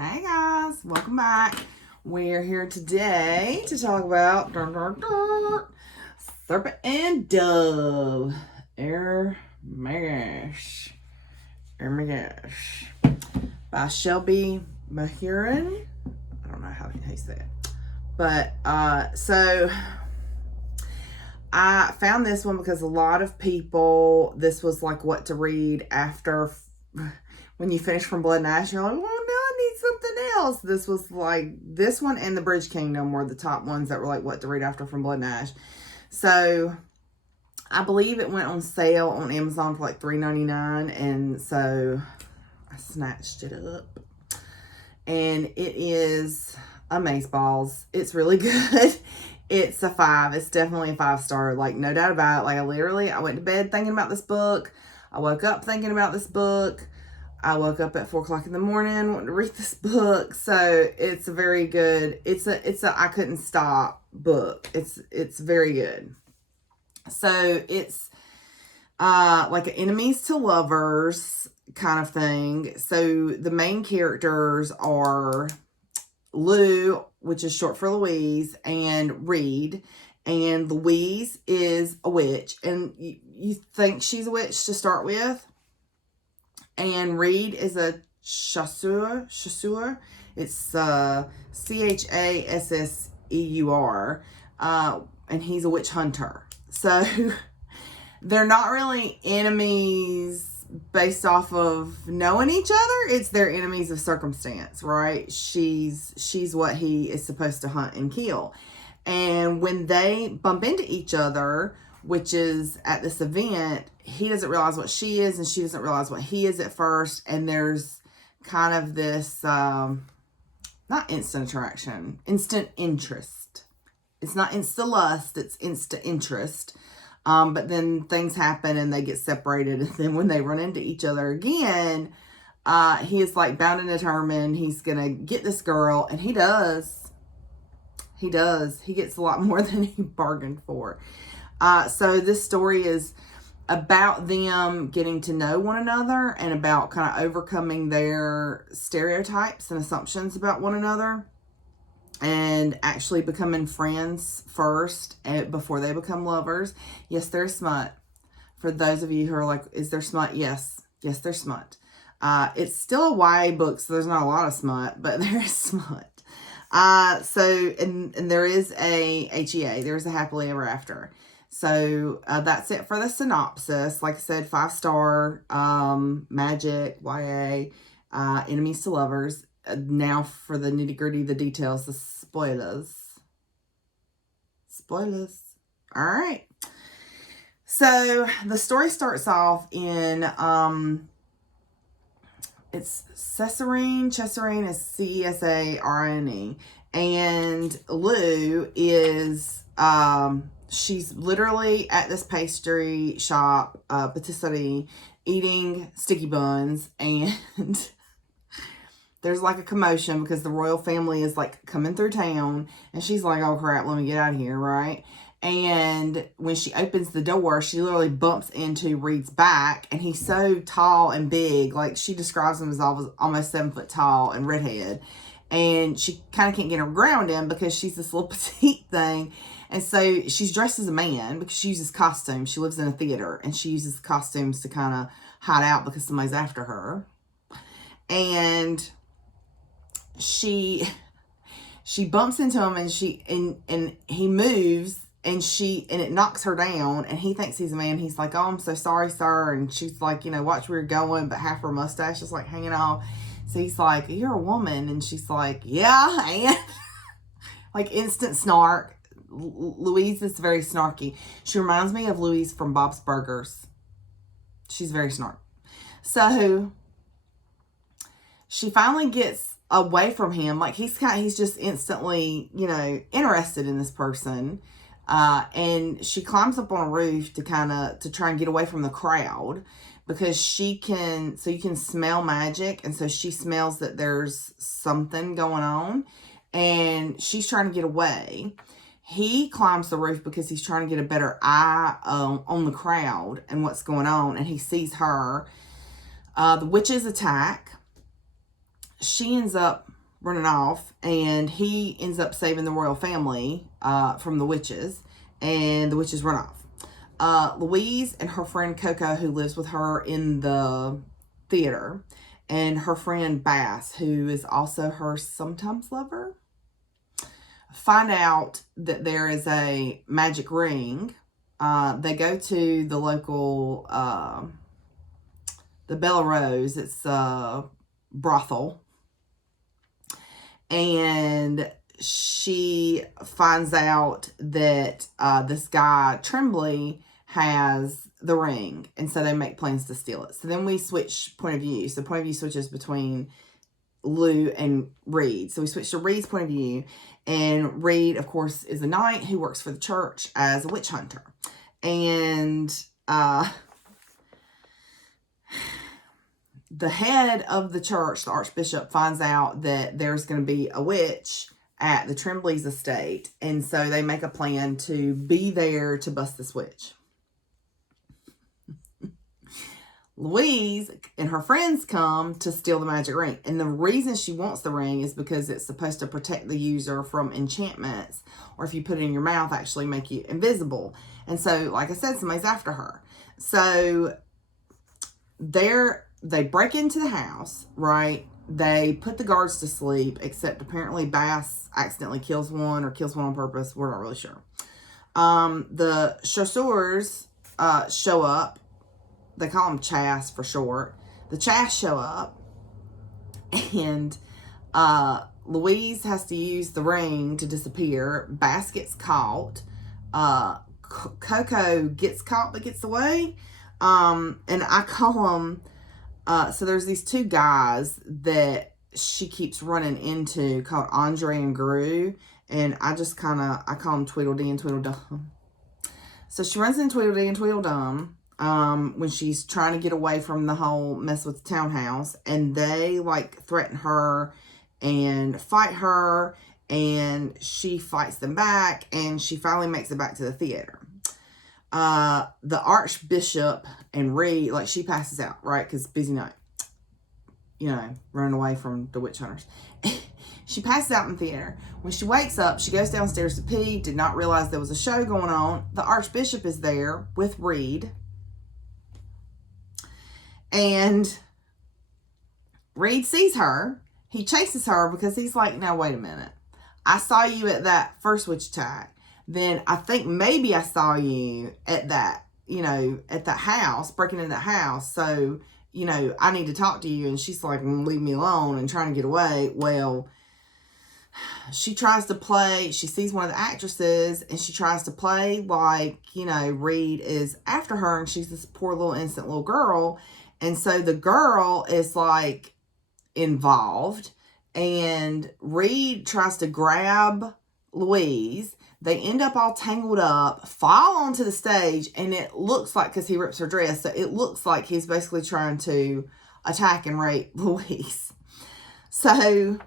Hey guys, welcome back. We're here today to talk about Serpent and Dove. Ermish by Shelby Mahurin. I don't know how he said it. But so I found this one because a lot of people, this was like what to read after when you finish From Blood and Ash. You're like, well, no, I need something else. This was like, this one and The Bridge Kingdom were the top ones that were like what to read after From Blood and Ash. So I believe it went on sale on Amazon for like $3.99, and so I snatched it up. And it is amazeballs. It's really good. It's a 5. It's definitely a 5-star. Like, no doubt about it. Like, I went to bed thinking about this book. I woke up thinking about this book. I woke up at 4 o'clock in the morning wanting to read this book. So it's a very good, it's a I couldn't stop book. It's very good. So it's like an enemies to lovers kind of thing. So the main characters are Lou, which is short for Louise, and Reed. And Louise is a witch, and you think she's a witch to start with. And Reed is a chasseur. It's Chasseur. And he's a witch hunter. So they're not really enemies based off of knowing each other. They're enemies of circumstance, right? She's what he is supposed to hunt and kill. And when they bump into each other, which is at this event, he doesn't realize what she is, and she doesn't realize what he is at first. And there's kind of this, not instant attraction, instant interest. It's not insta lust, it's insta interest. But then things happen and they get separated. And then when they run into each other again, he is like bound and determined. He's going to get this girl, and he does. He gets a lot more than he bargained for. So this story is about them getting to know one another and about kind of overcoming their stereotypes and assumptions about one another, and actually becoming friends first and before they become lovers. Yes, there's smut. For those of you who are like, is there smut? Yes, there's smut. It's still a YA book, so there's not a lot of smut, but there is smut. So there is a HEA. There's a happily ever after. So that's it for the synopsis. Like I said, 5-star, magic, YA, enemies to lovers. Now for the nitty gritty, the details, the spoilers. All right. So the story starts off in, it's Cesarine is Cesarine. And Lou is, she's literally at this pastry shop, patisserie, eating sticky buns, and there's like a commotion because the royal family is like coming through town, and she's like, oh crap, let me get out of here, right? And when she opens the door, she literally bumps into Reed's back, and he's so tall and big. Like, she describes him as almost 7 foot tall and redhead. And she kind of can't get around him because she's this little petite thing. And so she's dressed as a man because she uses costumes. She lives in a theater, and she uses costumes to kind of hide out because somebody's after her. And she bumps into him, and he moves, and it knocks her down, and he thinks he's a man. He's like, oh, I'm so sorry, sir. And she's like, watch where you're going, but half her mustache is like hanging off. So he's like, you're a woman. And she's like, yeah, and like instant snark. Louise is very snarky. She reminds me of Louise from Bob's Burgers. She's very snarky. So she finally gets away from him. Like, he's just instantly, interested in this person. And she climbs up on a roof to try and get away from the crowd, because you can smell magic. And so she smells that there's something going on, and she's trying to get away. He climbs the roof because he's trying to get a better eye on the crowd and what's going on. And he sees her. The witches attack. she ends up running off, and he ends up saving the royal family from the witches, and the witches run off. Louise and her friend Coco, who lives with her in the theater, and her friend Bass, who is also her sometimes lover, find out that there is a magic ring. They go to the local, the Bella Rose. It's a brothel. And she finds out that this guy, Tremblay, has the ring. And so they make plans to steal it. So then we switch point of view. So point of view switches between Lou and Reed. So we switch to Reed's point of view. And Reed, of course, is a knight who works for the church as a witch hunter. And the head of the church, the archbishop, finds out that there's going to be a witch at the Tremblay's estate. And so they make a plan to be there to bust this witch. Louise and her friends come to steal the magic ring. And the reason she wants the ring is because it's supposed to protect the user from enchantments, or if you put it in your mouth, actually make you invisible. And so, like I said, somebody's after her. So they break into the house, right? They put the guards to sleep, except apparently Bass accidentally kills one, or kills one on purpose. We're not really sure. The chasseurs show up. They call them Chass for short. The Chass show up, and Louise has to use the ring to disappear. Bass gets caught. Coco gets caught but gets away. And I call them, so there's these two guys that she keeps running into called Andre and Gru. And I call them Tweedledee and Tweedledum. So she runs into Tweedledee and Tweedledum when she's trying to get away from the whole mess with the townhouse, and they like threaten her and fight her, and she fights them back, and she finally makes it back to the theater. The archbishop and Reed, like, she passes out, right? Because busy night, running away from the witch hunters. She passes out in the theater. When she wakes up, she goes downstairs to pee, did not realize there was a show going on. The archbishop is there with Reed. And Reed sees her. He chases her because he's like, now, wait a minute. I saw you at that first witch attack. Then I think maybe I saw you at that, at that house, breaking into that house. So, I need to talk to you. And she's like, leave me alone, and trying to get away. Well, she tries to play, she sees one of the actresses, and she tries to play like, Reed is after her, and she's this poor little innocent little girl. And so the girl is like involved, and Reed tries to grab Louise. They end up all tangled up, fall onto the stage, and it looks like, because he rips her dress, so it looks like he's basically trying to attack and rape Louise. So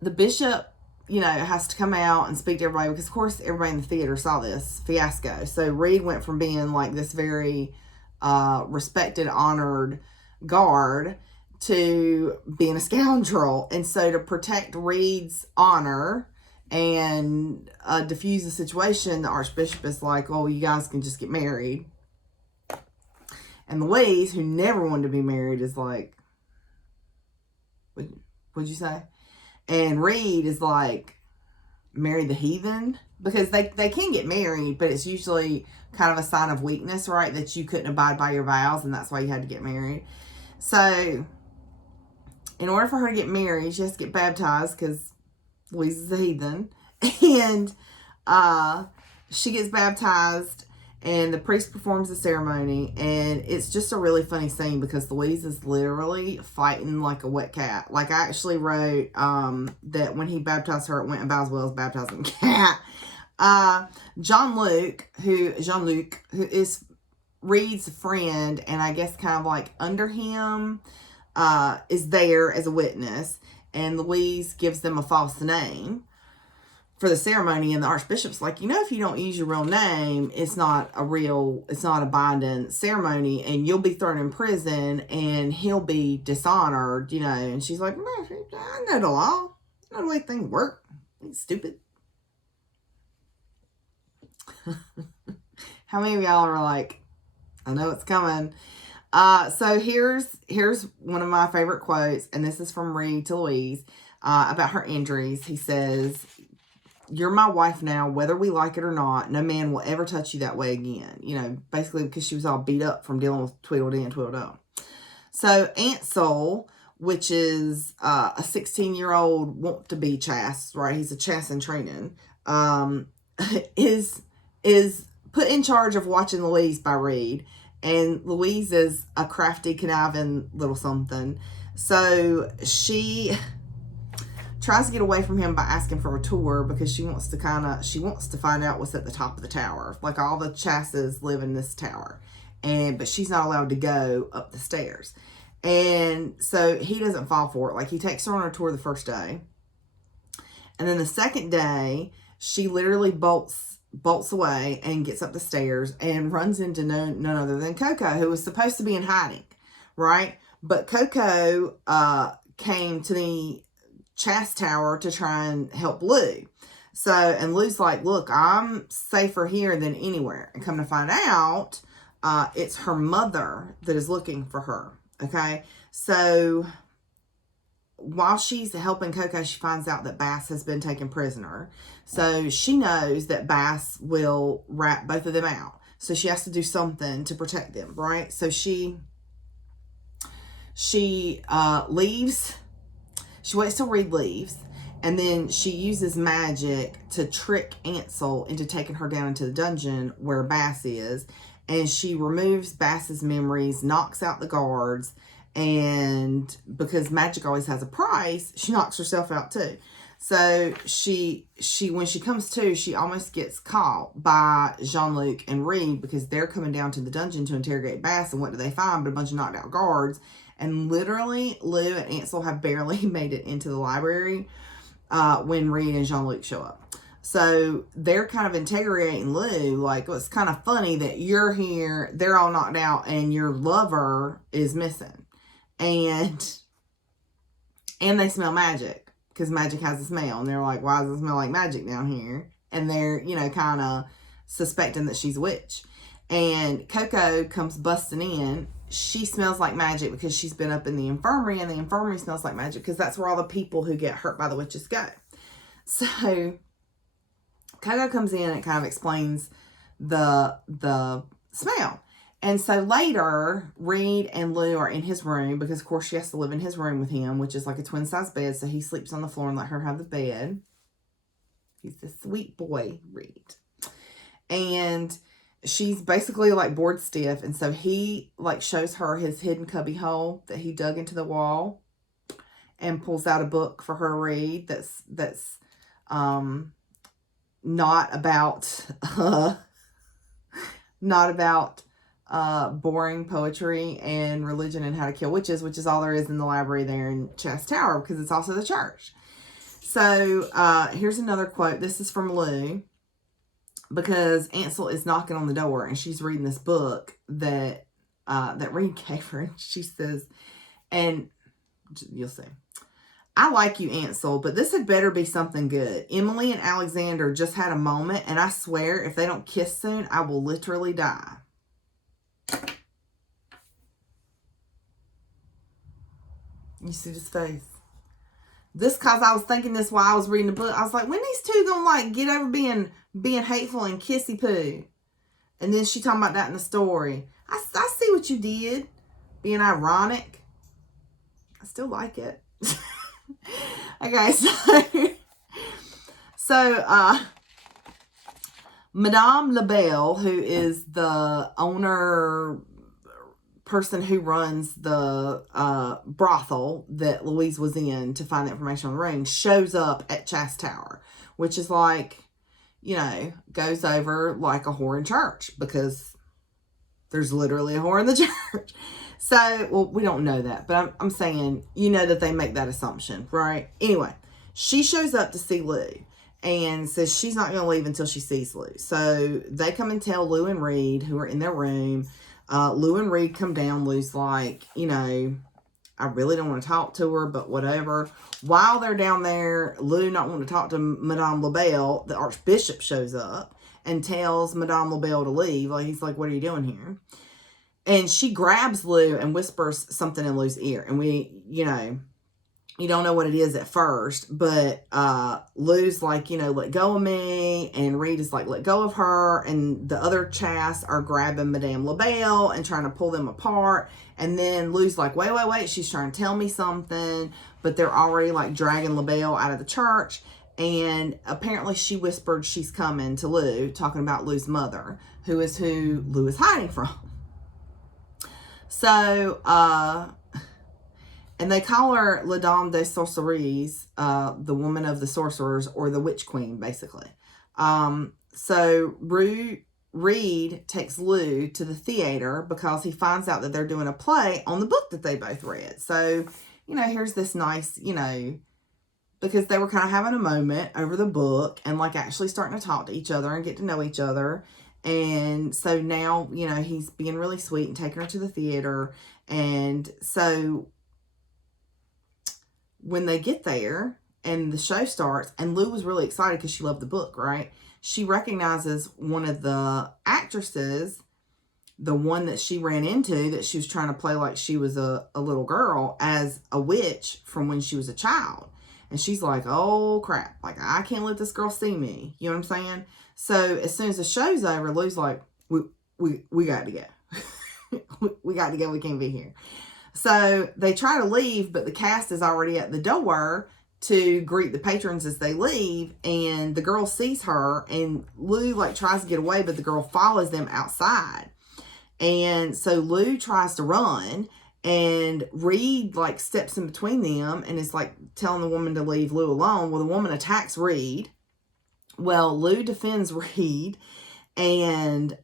the bishop, has to come out and speak to everybody, because of course everybody in the theater saw this fiasco. So Reed went from being like this very respected, honored guard to being a scoundrel. And so to protect Reed's honor and diffuse the situation, the archbishop is like, oh, you guys can just get married. And Louise, who never wanted to be married, is like, what'd you say? And Reed is like, marry the heathen? Because they can get married, but it's usually kind of a sign of weakness, right? That you couldn't abide by your vows, and that's why you had to get married. So in order for her to get married, she has to get baptized, because Louise is a heathen. And she gets baptized, and the priest performs the ceremony, and it's just a really funny scene, because Louise is literally fighting like a wet cat. Like, I actually wrote that when he baptized her, it went about as well as baptizing a cat. Jean-Luc, who is Reed's friend, and I guess kind of like under him, is there as a witness, and Louise gives them a false name for the ceremony, and the archbishop's like, if you don't use your real name, it's not a binding ceremony, and you'll be thrown in prison, and he'll be dishonored, And she's like, I know the law. I know the way things work. It's stupid. How many of y'all are like, I know it's coming? So here's one of my favorite quotes, and this is from Reed to Louise, about her injuries. He says, "You're my wife now, whether we like it or not. No man will ever touch you that way again." Basically because she was all beat up from dealing with Tweedledee and Tweedledum. So Ansel, which is a 16-year-old want-to-be chast, right? He's a chast in training, is put in charge of watching Louise by Reed. And Louise is a crafty, conniving little something. So she tries to get away from him by asking for a tour, because she wants to find out what's at the top of the tower. Like, all the chasts live in this tower, but she's not allowed to go up the stairs. And so he doesn't fall for it. Like, he takes her on a tour the first day, and then the second day she literally bolts away and gets up the stairs and runs into none other than Coco, who was supposed to be in hiding, right? But Coco came to the chast tower to try and help Lou. So, and Lou's like, look, I'm safer here than anywhere. And come to find out, it's her mother that is looking for her. Okay. So while she's helping Coco, she finds out that Bass has been taken prisoner. So she knows that Bass will rat both of them out. So she has to do something to protect them, right? So she leaves. She waits till Reed leaves, and then she uses magic to trick Ansel into taking her down into the dungeon where Bass is. And she removes Bass's memories, knocks out the guards, and because magic always has a price, she knocks herself out too. So she when she comes to, she almost gets caught by Jean-Luc and Reed, because they're coming down to the dungeon to interrogate Bass. And what do they find but a bunch of knocked out guards? And literally, Lou and Ansel have barely made it into the library when Reed and Jean-Luc show up. So they're kind of interrogating Lou, like, well, it's kind of funny that you're here, they're all knocked out, and your lover is missing. And they smell magic, because magic has a smell. And they're like, why does it smell like magic down here? And they're, kind of suspecting that she's a witch. And Coco comes busting in. She smells like magic because she's been up in the infirmary, and the infirmary smells like magic because that's where all the people who get hurt by the witches go. So Coco comes in and kind of explains the smell. And so later, Reed and Lou are in his room, because of course she has to live in his room with him, which is like a twin-size bed. So he sleeps on the floor and let her have the bed. He's a sweet boy, Reed. And she's basically like bored stiff. And so he like shows her his hidden cubby hole that he dug into the wall, and pulls out a book for her to read. That's not about boring poetry and religion and how to kill witches, which is all there is in the library there in Chast Tower, because it's also the church. So here's another quote. This is from Lou, because Ansel is knocking on the door, and she's reading this book that Reed gave her. And she says, and you'll see, I like you, Ansel, but this had better be something good. Emily and Alexander just had a moment, and I swear if they don't kiss soon, I will literally die. You see his face. This, cause I was thinking this while I was reading the book. I was like, when these two gonna like get over being hateful and kissy poo? And then she talking about that in the story. I see what you did, being ironic. I still like it. Okay, so Madame LaBelle, who is the owner person who runs the brothel that Louise was in to find the information on the ring, shows up at Chast Tower, which is like, goes over like a whore in church, because there's literally a whore in the church. So, well, we don't know that, but I'm saying, that they make that assumption, right? Anyway, she shows up to see Lou, and says she's not going to leave until she sees Lou. So they come and tell Lou and Reed, who are in their room. Lou and Reed come down. Lou's like, you know, I really don't want to talk to her, but whatever. While they're down there, Lou not wanting to talk to Madame LaBelle, the Archbishop shows up and tells Madame LaBelle to leave. Like, he's like, what are you doing here? And she grabs Lou and whispers something in Lou's ear. And we, you know, you don't know what it is at first, but Lou's like, you know, let go of me, and Reed is like, let go of her, and the other chass are grabbing Madame LaBelle and trying to pull them apart, and then Lou's like, wait, she's trying to tell me something, but they're already like dragging LaBelle out of the church, and apparently she whispered she's coming to Lou, talking about Lou's mother, who Lou is hiding from. So, and they call her La Dame des Sorceries, the woman of the sorcerers, or the witch queen, basically. So Reed takes Lou to the theater because he finds out that they're doing a play on the book that they both read. So, you know, here's this nice, you know, because they were kind of having a moment over the book and like actually starting to talk to each other and get to know each other. And so now, you know, he's being really sweet and taking her to the theater. And so when they get there and the show starts, and Lou was really excited because she loved the book, right? She recognizes one of the actresses, the one that she ran into, that she was trying to play like she was a little girl, as a witch from when she was a child. And she's like, oh crap, like I can't let this girl see me. You know what I'm saying? So as soon as the show's over, Lou's like, we got to go. we got to go. We can't be here. So they try to leave, but the cast is already at the door to greet the patrons as they leave. And the girl sees her, and Lou like tries to get away, but the girl follows them outside. And so Lou tries to run, and Reed like steps in between them and is like telling the woman to leave Lou alone. Well, the woman attacks Reed. Well, Lou defends Reed, and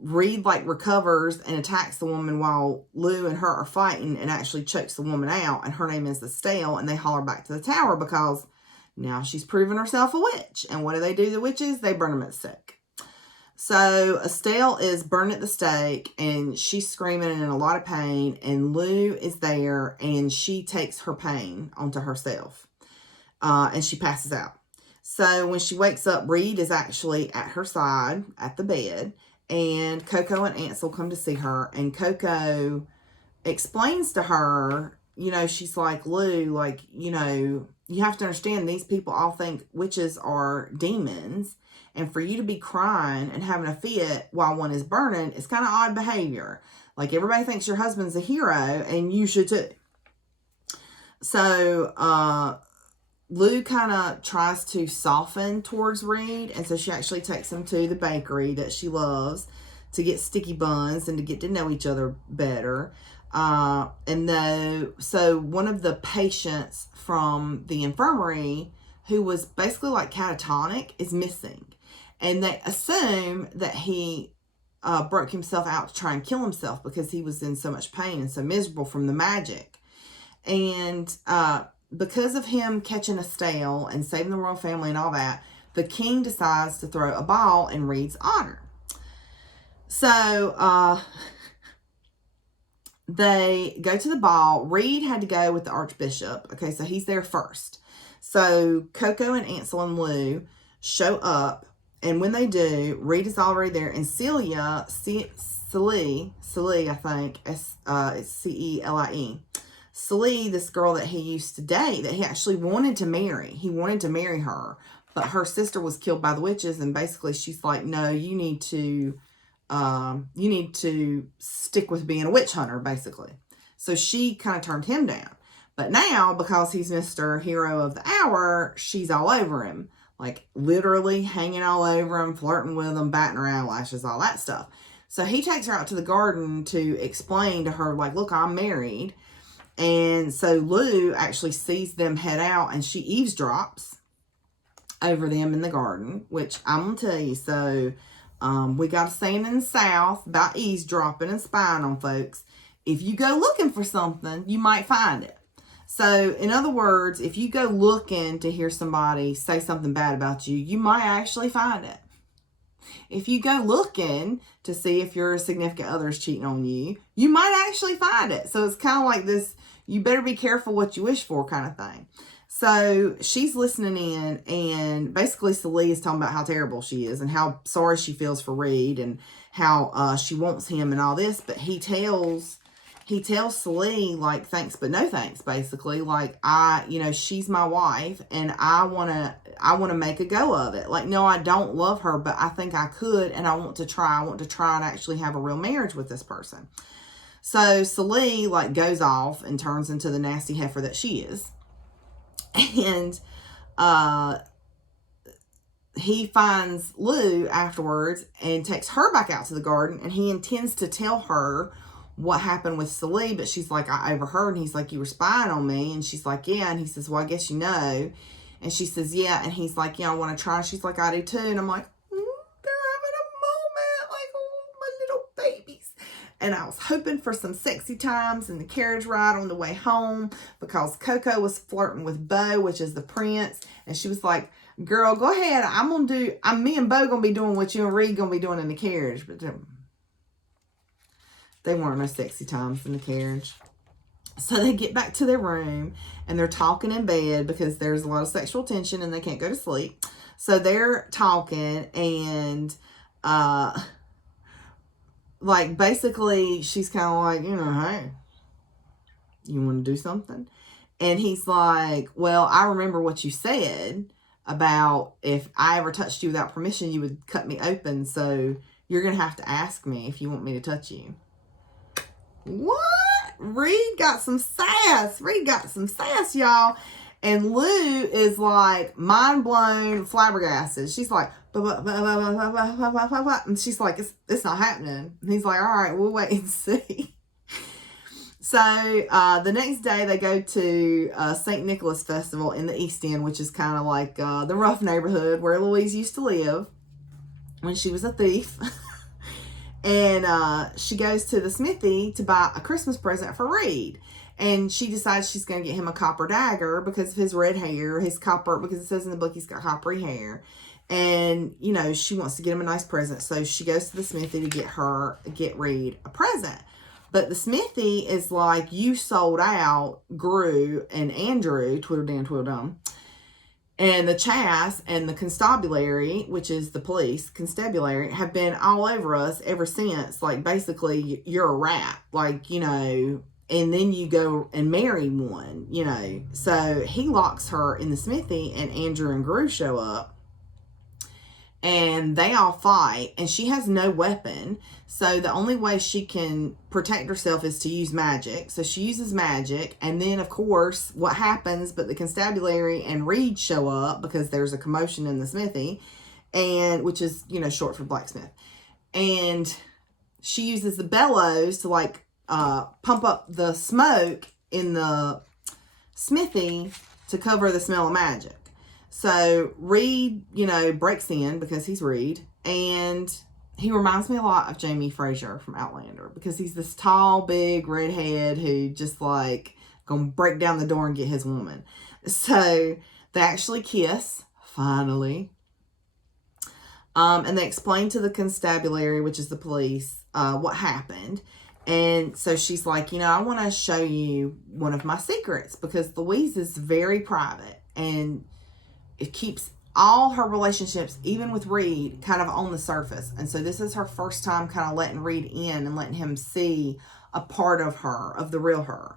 Reed like recovers and attacks the woman while Lou and her are fighting, and actually chokes the woman out, and her name is Estelle, and they haul her back to the tower because now she's proven herself a witch. And what do to the witches? They burn them at the stake. So Estelle is burned at the stake, and she's screaming and in a lot of pain, and Lou is there, and she takes her pain onto herself, and she passes out. So when she wakes up, Reed is actually at her side at the bed, and Coco and Ansel come to see her, and Coco explains to her, you know, she's like, Lou, like, you know, you have to understand these people all think witches are demons, and for you to be crying and having a fit while one is burning is kind of odd behavior. Like, everybody thinks your husband's a hero, and you should too. So, Lou kind of tries to soften towards Reed, and so she actually takes him to the bakery that she loves to get sticky buns and to get to know each other better. So one of the patients from the infirmary, who was basically like catatonic, is missing, and they assume that he broke himself out to try and kill himself because he was in so much pain and so miserable from the magic. And because of him catching Estelle and saving the royal family and all that, the king decides to throw a ball in Reed's honor. So they go to the ball. Reed had to go with the Archbishop. Okay, so he's there first. So Coco and Ansel and Lou show up, and when they do, Reed is already there, and Celie, I think, it's Celie. Celie, this girl that he used to date, that he actually wanted to marry. He wanted to marry her, but her sister was killed by the witches, and basically she's like, no, you need to stick with being a witch hunter, basically. So she kind of turned him down. But now, because he's Mr. Hero of the Hour, she's all over him. Like, literally hanging all over him, flirting with him, batting her eyelashes, all that stuff. So he takes her out to the garden to explain to her, like, look, I'm married. And so Lou actually sees them head out, and she eavesdrops over them in the garden, which I'm going to tell you. So we got a saying in the South about eavesdropping and spying on folks. If you go looking for something, you might find it. So, in other words, if you go looking to hear somebody say something bad about you, you might actually find it. If you go looking to see if your significant other is cheating on you, you might actually find it. So, it's kind of like this, you better be careful what you wish for kind of thing. So, she's listening in, and basically Celie is talking about how terrible she is and how sorry she feels for Reed and how she wants him and all this. But he tells Celie, like, thanks but no thanks, basically. Like, she's my wife, and I want to make a go of it. Like, no, I don't love her, but I think I could, and I want to try and actually have a real marriage with this person. So Celie, like, goes off and turns into the nasty heifer that she is. And he finds Lou afterwards and takes her back out to the garden, and he intends to tell her what happened with Celie, but she's like, I overheard. And he's like, you were spying on me? And she's like, yeah. And he says, well, I guess you know. And she says, yeah. And he's like, yeah, I want to try. She's like, I do too. And I'm like, they're having a moment, like, oh, my little babies. And I was hoping for some sexy times in the carriage ride on the way home, because Coco was flirting with Bo, which is the prince. And she was like, girl, go ahead. Me and Bo gonna be doing what you and Reed gonna be doing in the carriage. But they weren't no sexy times in the carriage. So they get back to their room, and they're talking in bed because there's a lot of sexual tension and they can't go to sleep. So they're talking, and like, basically she's kind of like, hey, you want to do something? And he's like, well, I remember what you said about if I ever touched you without permission, you would cut me open. So you're going to have to ask me if you want me to touch you. What? Reed got some sass. Y'all. And Lou is like mind blown, flabbergasted. She's like, and she's like, it's not happening. And he's like, all right, we'll wait and see. So the next day they go to St. Nicholas Festival in the East End, which is kind of like the rough neighborhood where Louise used to live when she was a thief. And she goes to the smithy to buy a Christmas present for Reed. And she decides she's going to get him a copper dagger because of his red hair, because it says in the book he's got coppery hair. And, she wants to get him a nice present. So she goes to the smithy to get Reed a present. But the smithy is like, you sold out Gru and Andrew, Tweedledum, and the Chass and the constabulary, which is the police, constabulary, have been all over us ever since. Like, basically, you're a rat. Like, and then you go and marry one, So he locks her in the smithy, and Andrew and Gru show up. And they all fight, and she has no weapon. So the only way she can protect herself is to use magic. So she uses magic. And then, of course, what happens, but the constabulary and Reed show up because there's a commotion in the smithy, and which is, short for blacksmith. And she uses the bellows to, like, pump up the smoke in the smithy to cover the smell of magic. So Reed, breaks in because he's Reed, and he reminds me a lot of Jamie Fraser from Outlander because he's this tall, big redhead who just like gonna break down the door and get his woman. So they actually kiss, finally. And they explain to the constabulary, which is the police, what happened. And so she's like, I want to show you one of my secrets because Louise is very private, and it keeps all her relationships, even with Reed, kind of on the surface. And so this is her first time kind of letting Reed in and letting him see a part of her, of the real her.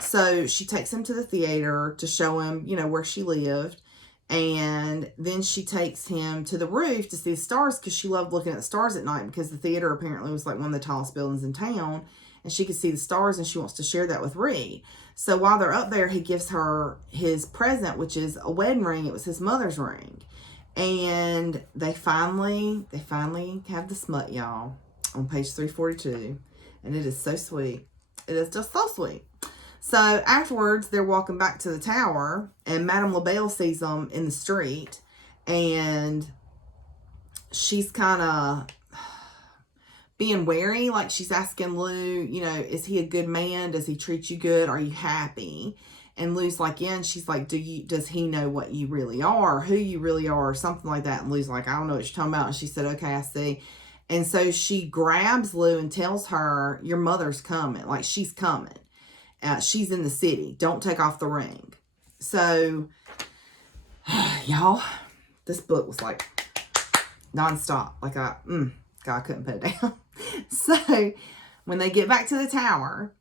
So she takes him to the theater to show him, where she lived. And then she takes him to the roof to see the stars because she loved looking at the stars at night because the theater apparently was like one of the tallest buildings in town. And she could see the stars, and she wants to share that with Reed. So while they're up there, he gives her his present, which is a wedding ring. It was his mother's ring. And they finally have the smut, y'all, on page 342. And it is so sweet. It is just so sweet. So afterwards, they're walking back to the tower, and Madame LaBelle sees them in the street. And she's kind of being wary, like she's asking Lou, is he a good man? Does he treat you good? Are you happy? And Lou's like, yeah. And she's like, does he know what you really are, who you really are, or something like that? And Lou's like, I don't know what you're talking about. And she said, okay, I see. And so she grabs Lou and tells her, your mother's coming. Like, she's coming. She's in the city. Don't take off the ring. So, y'all, this book was like nonstop. Like, God, I couldn't put it down. So, when they get back to the tower,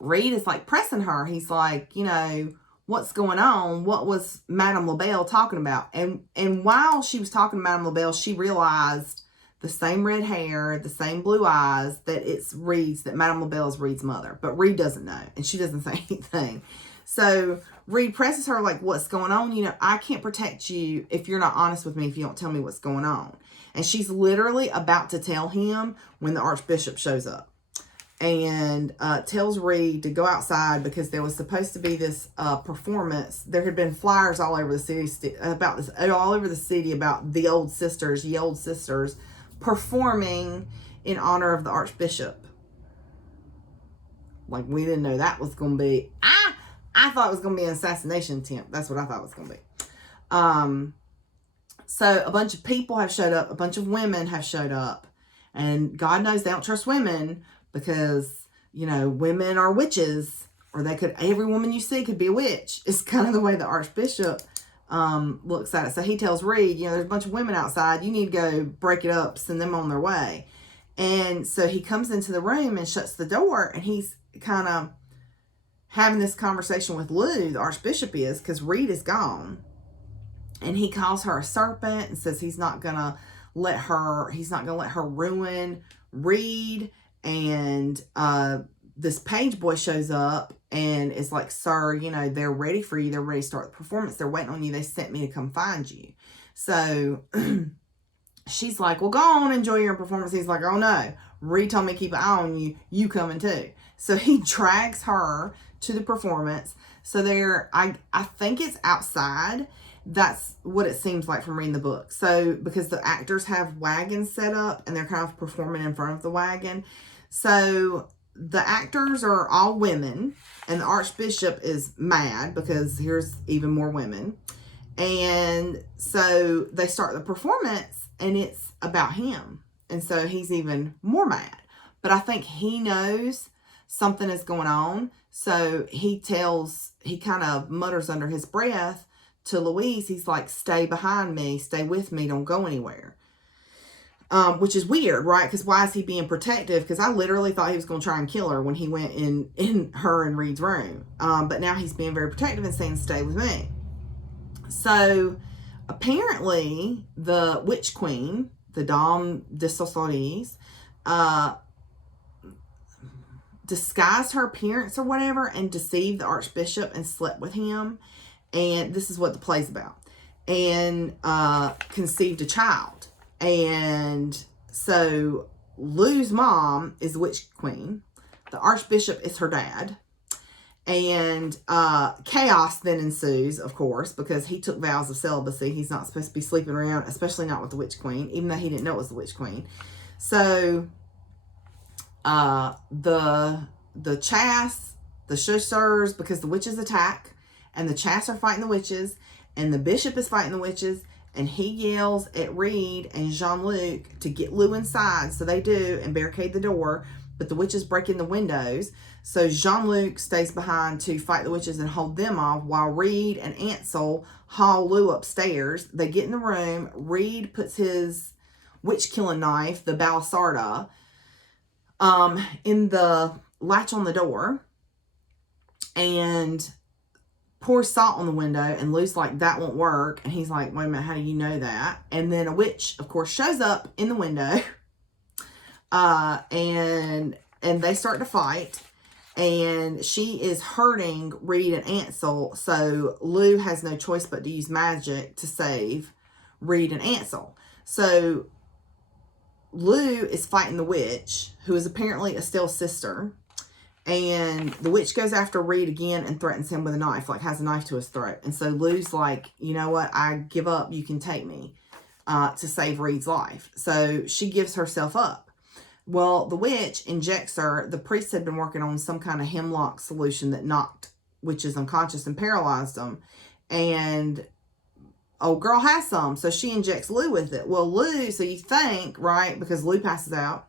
Reed is like pressing her. He's like, you know, what's going on? What was Madame LaBelle talking about? And while she was talking to Madame LaBelle, she realized the same red hair, the same blue eyes, that it's Reed's, that Madame LaBelle is Reed's mother. But Reed doesn't know, and she doesn't say anything. So Reed presses her like, what's going on? You know, I can't protect you if you're not honest with me, if you don't tell me what's going on. And she's literally about to tell him when the Archbishop shows up. And tells Reed to go outside because there was supposed to be this performance. There had been flyers all over the city about this, all over the city about the old sisters, performing in honor of the Archbishop. Like, we didn't know that was going to be. I thought it was going to be an assassination attempt. That's what I thought it was going to be. So a bunch of people have showed up. A bunch of women have showed up, and God knows they don't trust women. Because, you know, women are witches, or every woman you see could be a witch. It's kind of the way the Archbishop looks at it. So he tells Reed, you know, there's a bunch of women outside. You need to go break it up, send them on their way. And so he comes into the room and shuts the door, and he's kind of having this conversation with Lou, the Archbishop is, because Reed is gone. And he calls her a serpent and says he's not going to let her ruin Reed. And this page boy shows up and is like, sir, you know, they're ready for you. They're ready to start the performance. They're waiting on you. They sent me to come find you. So she's like, well, go on, enjoy your performance. He's like, oh no, Reed told me to keep an eye on you. You coming too. So he drags her to the performance. So I think it's outside. That's what it seems like from reading the book. So because the actors have wagons set up and they're kind of performing in front of the wagon. So the actors are all women, and the Archbishop is mad because here's even more women. And so they start the performance, and it's about him. And so he's even more mad. But I think he knows something is going on. So he kind of mutters under his breath to Louise. He's like, stay behind me, stay with me, don't go anywhere. Which is weird, right? Because why is he being protective? Because I literally thought he was going to try and kill her when he went in her and Reed's room. But now he's being very protective and saying, stay with me. So apparently the witch queen, the Dame de Sorcelleries, disguised her appearance or whatever and deceived the Archbishop and slept with him. And this is what the play's about. And conceived a child. And so Lou's mom is the witch queen. The Archbishop is her dad. And chaos then ensues, of course, because he took vows of celibacy. He's not supposed to be sleeping around, especially not with the witch queen, even though he didn't know it was the witch queen. So the chass, the chasseurs, because the witches attack, and the chass are fighting the witches, and the bishop is fighting the witches, and he yells at Reed and Jean-Luc to get Lou inside. So they do, and barricade the door, but the witches break in the windows. So Jean-Luc stays behind to fight the witches and hold them off, while Reed and Ansel haul Lou upstairs. They get in the room. Reed puts his witch-killing knife, the Balisarda, in the latch on the door, and pours salt on the window, and Lou's like, that won't work. And he's like, wait a minute, how do you know that? And then a witch, of course, shows up in the window, and they start to fight, and she is hurting Reed and Ansel. So Lou has no choice but to use magic to save Reed and Ansel. So Lou is fighting the witch, who is apparently Estelle's sister. And the witch goes after Reed again and threatens him with a knife, like has a knife to his throat. And so Lou's like, you know what? I give up. You can take me to save Reed's life. So she gives herself up. Well, the witch injects her. The priest had been working on some kind of hemlock solution that knocked witches unconscious and paralyzed them. And old girl has some, so she injects Lou with it. Well, Lou, so you think, right, because Lou passes out,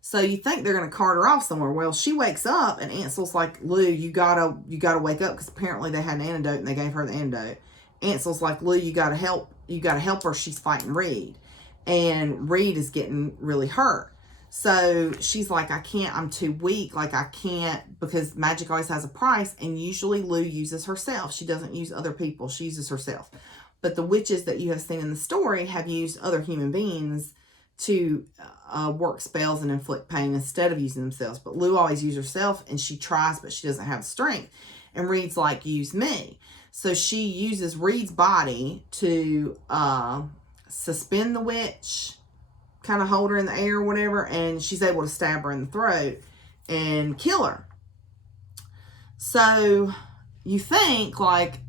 so you think they're going to cart her off somewhere. Well, she wakes up, and Ansel's like, Lou, you gotta wake up, because apparently they had an antidote, and they gave her the antidote. Ansel's like, Lou, you gotta help her. She's fighting Reed, and Reed is getting really hurt. So she's like, I can't, I'm too weak. Like, I can't, because magic always has a price, and usually Lou uses herself. She doesn't use other people. She uses herself. But the witches that you have seen in the story have used other human beings to work spells and inflict pain instead of using themselves. But Lou always uses herself, and she tries, but she doesn't have strength. And Reed's like, use me. So she uses Reed's body to suspend the witch, kind of hold her in the air or whatever, and she's able to stab her in the throat and kill her. So you think like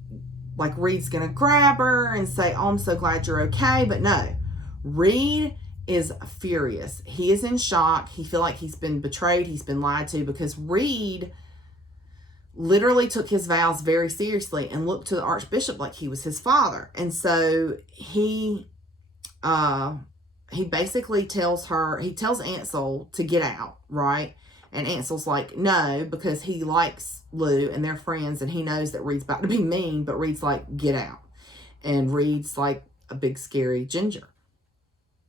Reed's gonna grab her and say, oh, I'm so glad you're okay. But no, Reed is furious. He is in shock. He feels like he's been betrayed. He's been lied to, because Reed literally took his vows very seriously and looked to the Archbishop like he was his father. And so he basically tells Ansel to get out, right? And Ansel's like, no, because he likes Lou and they're friends, and he knows that Reed's about to be mean, but Reed's like, get out. And Reed's like a big scary ginger.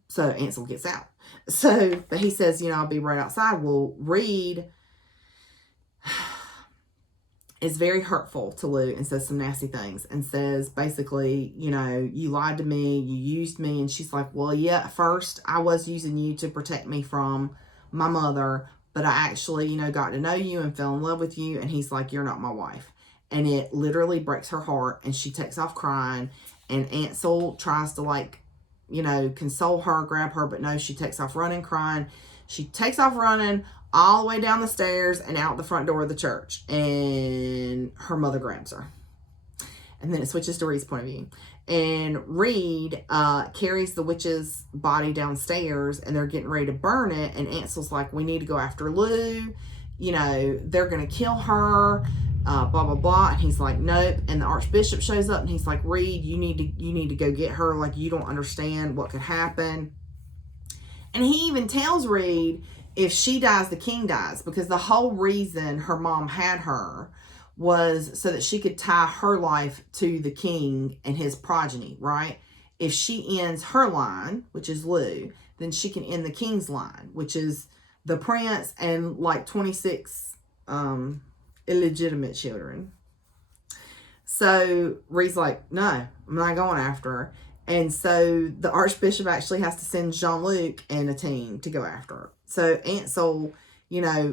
So Ansel gets out. So, but he says, I'll be right outside. Well, Reed is very hurtful to Lou and says some nasty things, and says basically, you lied to me, you used me. And she's like, well, yeah, at first I was using you to protect me from my mother, but I actually, got to know you and fell in love with you. And he's like, you're not my wife. And it literally breaks her heart, and she takes off crying, and Ansel tries to console her, grab her, but no, she takes off running, crying. She takes off running all the way down the stairs and out the front door of the church, and her mother grabs her. And then it switches to Reed's point of view. And Reed carries the witch's body downstairs, and they're getting ready to burn it. And Ansel's like, we need to go after Lou. They're going to kill her, blah, blah, blah. And he's like, nope. And the Archbishop shows up, and he's like, Reed, you need to go get her. Like, you don't understand what could happen. And he even tells Reed, if she dies, the king dies, because the whole reason her mom had her was so that she could tie her life to the king and his progeny, right? If she ends her line, which is Lou, then she can end the king's line, which is the prince and 26 illegitimate children. So Reed's like, no, I'm not going after her. And so the Archbishop actually has to send Jean-Luc and a team to go after her. So Ansel,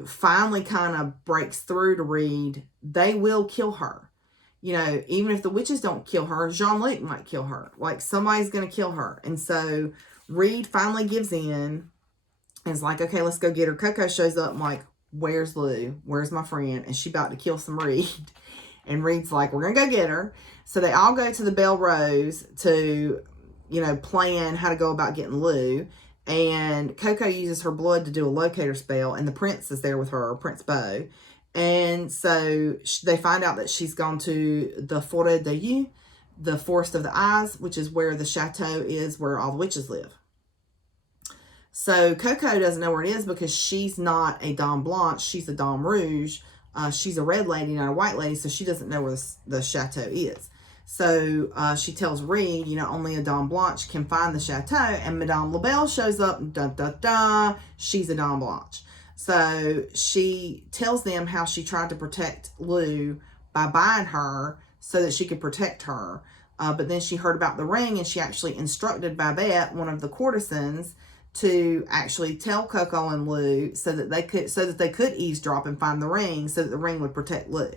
finally kind of breaks through to Reed. They will kill her. Even if the witches don't kill her, Jean-Luc might kill her. Like, somebody's going to kill her. And so Reed finally gives in and is like, okay, let's go get her. Coco shows up and like, where's Lou? Where's my friend? And she about to kill some Reed. And Reed's like, we're going to go get her. So they all go to the Belle Rose to, plan how to go about getting Lou. And Coco uses her blood to do a locator spell. And the prince is there with her, Prince Beau. And so they find out that she's gone to the Forêt des Yeux, the Forest of the Eyes, which is where the chateau is, where all the witches live. So Coco doesn't know where it is, because she's not a Dame Blanche. She's a Dame Rouge. She's a red lady, not a white lady, so she doesn't know where the chateau is. So she tells Reed, only a Dame Blanche can find the chateau, and Madame Labelle shows up, dun, dun, dun, she's a Dame Blanche. So she tells them how she tried to protect Lou by buying her so that she could protect her. But then she heard about the ring, and she actually instructed Babette, one of the courtesans, to actually tell Coco and Lou so that they could eavesdrop and find the ring, so that the ring would protect Lou.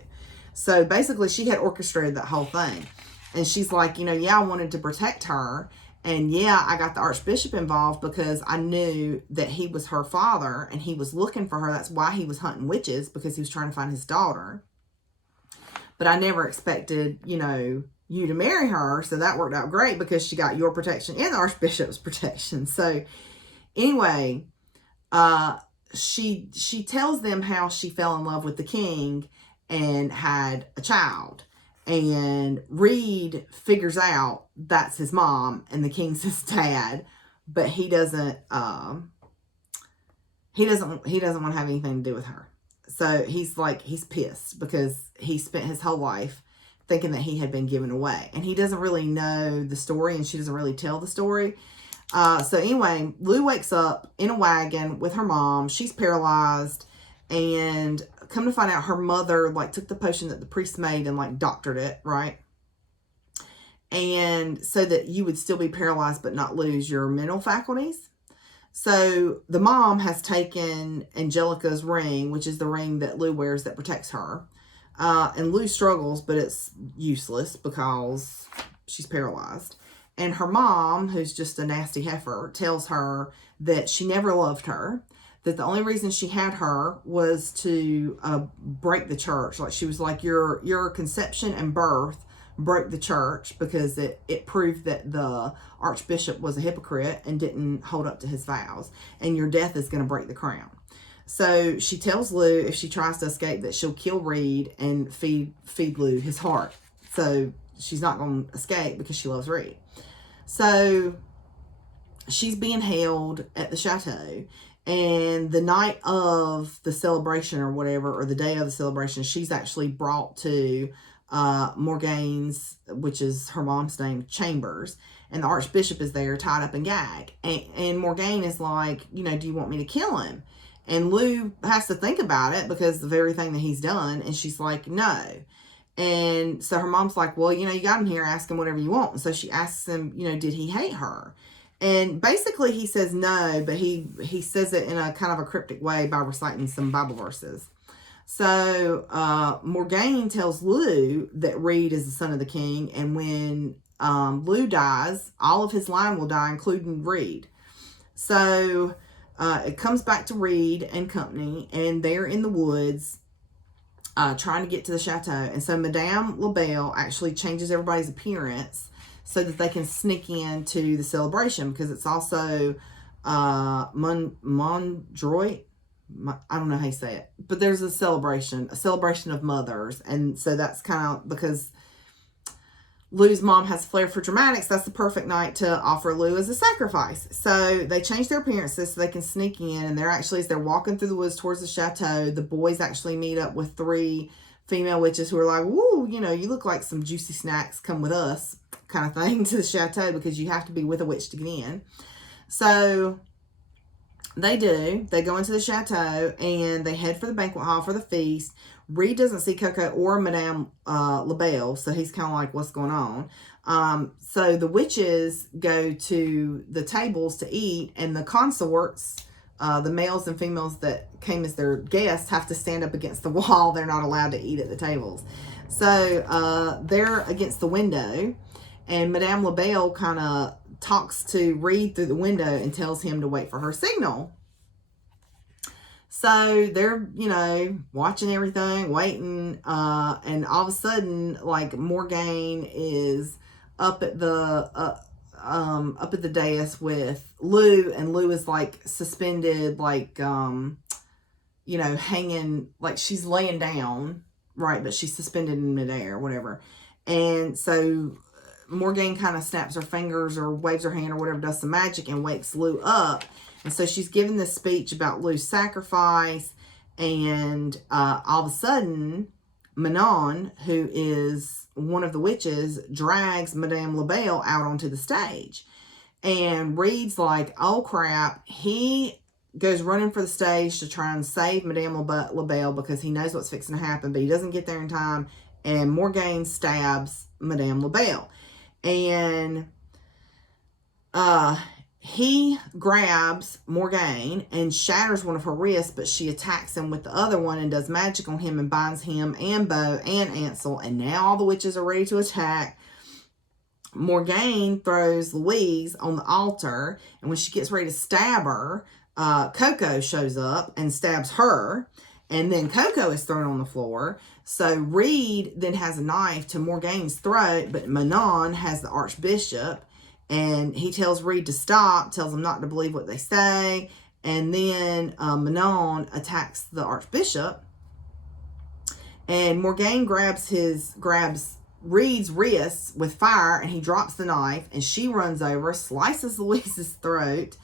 So basically she had orchestrated that whole thing. And she's like, yeah, I wanted to protect her. And yeah, I got the Archbishop involved because I knew that he was her father and he was looking for her. That's why he was hunting witches, because he was trying to find his daughter. But I never expected, you to marry her. So that worked out great, because she got your protection and the Archbishop's protection. So anyway, she tells them how she fell in love with the king, and had a child. And Reed figures out that's his mom and the king's his dad, but he doesn't want to have anything to do with her. So he's pissed because he spent his whole life thinking that he had been given away, and he doesn't really know the story, and she doesn't really tell the story. So anyway, Lou wakes up in a wagon with her mom. She's paralyzed, and come to find out her mother took the potion that the priest made and doctored it, right? And so that you would still be paralyzed but not lose your mental faculties. So the mom has taken Angelica's ring, which is the ring that Lou wears that protects her. And Lou struggles, but it's useless because she's paralyzed. And her mom, who's just a nasty heifer, tells her that she never loved her, that the only reason she had her was to break the church. She was like, your conception and birth broke the church because it proved that the archbishop was a hypocrite and didn't hold up to his vows. And your death is going to break the crown. So she tells Lou if she tries to escape that she'll kill Reed and feed Lou his heart. So she's not going to escape because she loves Reed. So she's being held at the chateau, and the night of the celebration or whatever, or the day of the celebration, she's actually brought to Morgaine's, which is her mom's name, chambers, and the archbishop is there tied up and gagged. And Morgaine is like, do you want me to kill him? And Lou has to think about it because of everything that he's done, and she's like, no. And so her mom's like, well, you got him here, ask him whatever you want. And so she asks him, did he hate her? And basically he says no, but he says it in a kind of a cryptic way by reciting some Bible verses. So Morgaine tells Lou that Reed is the son of the king, and when Lou dies, all of his line will die, including Reed. So it comes back to Reed and company, and they're in the woods trying to get to the chateau. And so Madame LaBelle actually changes everybody's appearance so that they can sneak into the celebration, because it's also Mondroit. I don't know how you say it, but there's a celebration of mothers. And so that's kind of because Lou's mom has a flair for dramatics. That's the perfect night to offer Lou as a sacrifice. So they change their appearances so they can sneak in. And as they're walking through the woods towards the chateau, the boys actually meet up with 3 female witches who are like, woo, you look like some juicy snacks, come with us, kind of thing, to the chateau, because you have to be with a witch to get in. So they do. They go into the chateau and they head for the banquet hall for the feast. Reed doesn't see Coco or Madame LaBelle, so he's kind of like, what's going on? So the witches go to the tables to eat, and the consorts, the males and females that came as their guests, have to stand up against the wall. They're not allowed to eat at the tables. So they're against the window, and Madame LaBelle kind of talks to Reed through the window and tells him to wait for her signal. So they're, watching everything, waiting, and all of a sudden, Morgaine is up at the dais with Lou, and Lou is suspended, hanging, she's laying down, right? But she's suspended in midair, whatever. And so Morgaine kind of snaps her fingers or waves her hand or whatever, does some magic, and wakes Lou up. And so she's giving this speech about Lou's sacrifice, and all of a sudden, Manon, who is one of the witches, drags Madame LaBelle out onto the stage. And Reed's like, oh crap. He goes running for the stage to try and save Madame LaBelle because he knows what's fixing to happen, but he doesn't get there in time, and Morgaine stabs Madame LaBelle. And he grabs Morgaine and shatters one of her wrists, but she attacks him with the other one and does magic on him and binds him and Beau and Ansel. And now all the witches are ready to attack. Morgaine throws Louise on the altar, and when she gets ready to stab her, Coco shows up and stabs her, and then Coco is thrown on the floor. So Reed then has a knife to Morgaine's throat, but Manon has the archbishop, and he tells Reed to stop, tells him not to believe what they say, and then Manon attacks the archbishop, And Morgaine grabs Reed's wrists with fire, and he drops the knife, and she runs over, slices Louise's throat.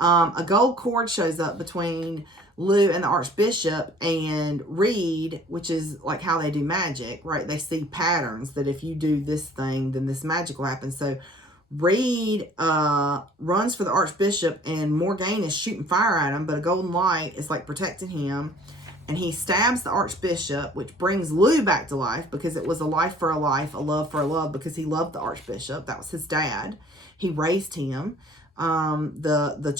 A gold cord shows up between Lou and the Archbishop and Reed, which is like how they do magic, right? They see patterns that if you do this thing, then this magic will happen. So Reed runs for the Archbishop, and Morgaine is shooting fire at him, but a golden light is like protecting him. And he stabs the Archbishop, which brings Lou back to life, because it was a life for a life, a love for a love, because he loved the Archbishop. That was his dad. He raised him. The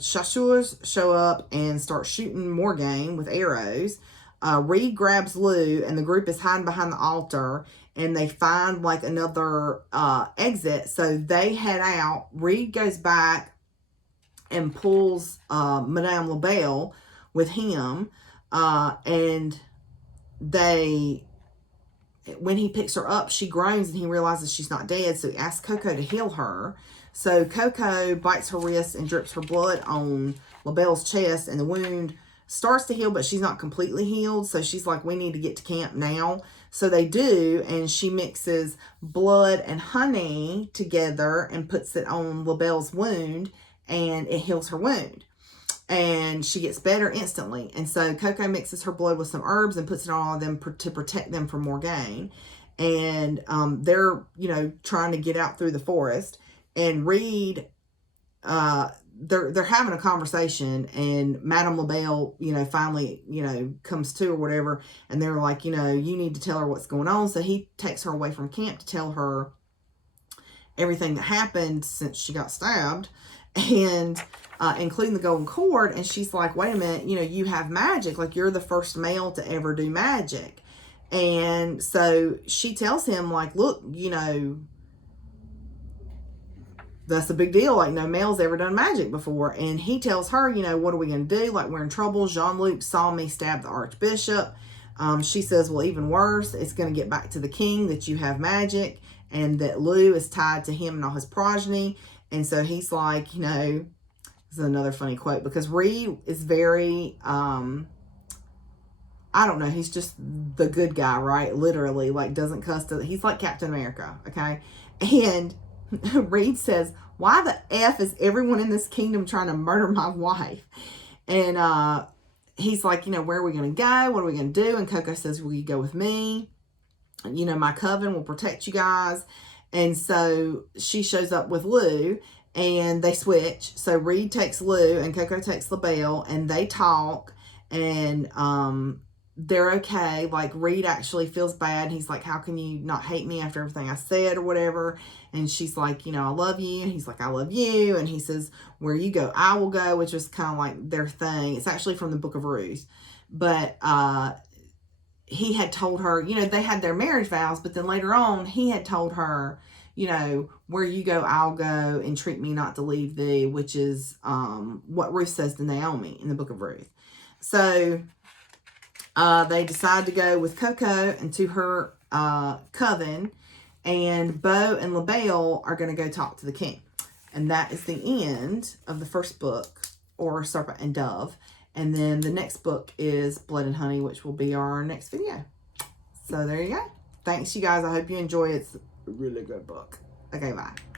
chasseurs show up and start shooting Morgaine with arrows. Reed grabs Lou, and the group is hiding behind the altar, and they find like another exit. So they head out. Reed goes back and pulls Madame LaBelle with him. And when he picks her up, she groans, and he realizes she's not dead. So he asks Coco to heal her. So Coco bites her wrist and drips her blood on LaBelle's chest, and the wound starts to heal, but she's not completely healed. So she's like, we need to get to camp now. So they do, and she mixes blood and honey together and puts it on LaBelle's wound, and it heals her wound. And she gets better instantly. And so Coco mixes her blood with some herbs and puts it on all of them to protect them from Morgaine. And they're, trying to get out through the forest. And Reed, they're having a conversation, and Madame LaBelle, finally, comes to or whatever. And they're like, you need to tell her what's going on. So he takes her away from camp to tell her everything that happened since she got stabbed, and including the golden cord. And she's like, wait a minute, you have magic, like you're the first male to ever do magic. And so she tells him, like, look, that's a big deal, like no male's ever done magic before. And he tells her, what are we going to do, like we're in trouble. Jean-Luc saw me stab the Archbishop. She says, well, even worse, it's going to get back to the king that you have magic, and that Lou is tied to him and all his progeny. And so he's like, this is another funny quote, because Reed is very, I don't know, he's just the good guy, right? Literally, like doesn't cuss he's like Captain America, okay? And Reed says, why the F is everyone in this kingdom trying to murder my wife? And he's like, where are we going to go? What are we going to do? And Coco says, will you go with me? My coven will protect you guys. And so she shows up with Lou, and they switch. So Reed takes Lou, and Coco takes LaBelle, and they talk, and they're okay. Like, Reed actually feels bad. He's like, how can you not hate me after everything I said or whatever? And she's like, I love you. And he's like, I love you. And he says, where you go, I will go, which is kind of like their thing. It's actually from the Book of Ruth. But he had told her, they had their marriage vows, but then later on, he had told her, where you go, I'll go, and treat me not to leave thee, which is what Ruth says to Naomi in the Book of Ruth. So they decide to go with Coco and to her coven, and Beau and LaBelle are going to go talk to the king. And that is the end of the first book, or Serpent and Dove. And then the next book is Blood and Honey, which will be our next video. So there you go. Thanks, you guys. I hope you enjoy it. It's a really good book. Okay, bye.